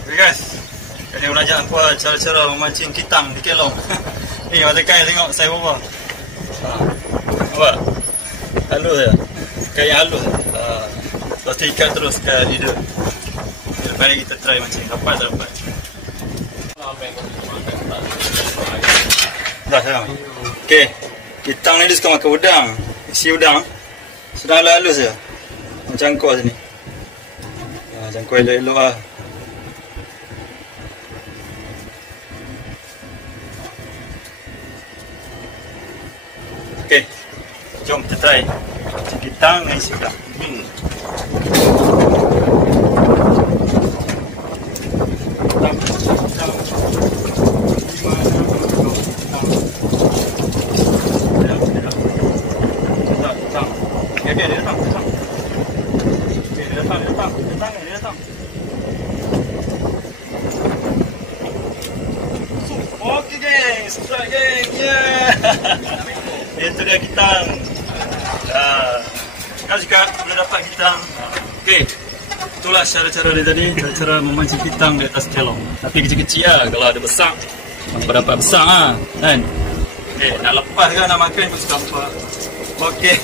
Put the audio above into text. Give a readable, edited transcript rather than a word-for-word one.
Okay guys, ini menajak apa cara-cara memancing kitang di kelong. Ni mata kai tengok saya apa. Nampak? Halus je. Kai halus. Lepas tu ikat terus ke leader. Lepas ni kita try mancing. Dapat tak dapat? Dah sekarang. Okay. Kitang ni dia suka makan udang. Isi udang. Sedang halus je. Macam cangkuk sini. Cangkuk elok-elok lah. Okay, jom kita try kitang dan isi udang. Okay, dia datang. Okay, dia datang. Okay guys, strike geng, yeah. Itu dia kitang. Kan juga boleh dapat kitang. Okey. Itulah cara-cara dia tadi, cara memancing kitang di atas kelong. Tapi kecil-kecil lah, kalau ada besar apa dapat besar ah, kan. Okey, nak lepas ke nak makan pun suka apa. Okey.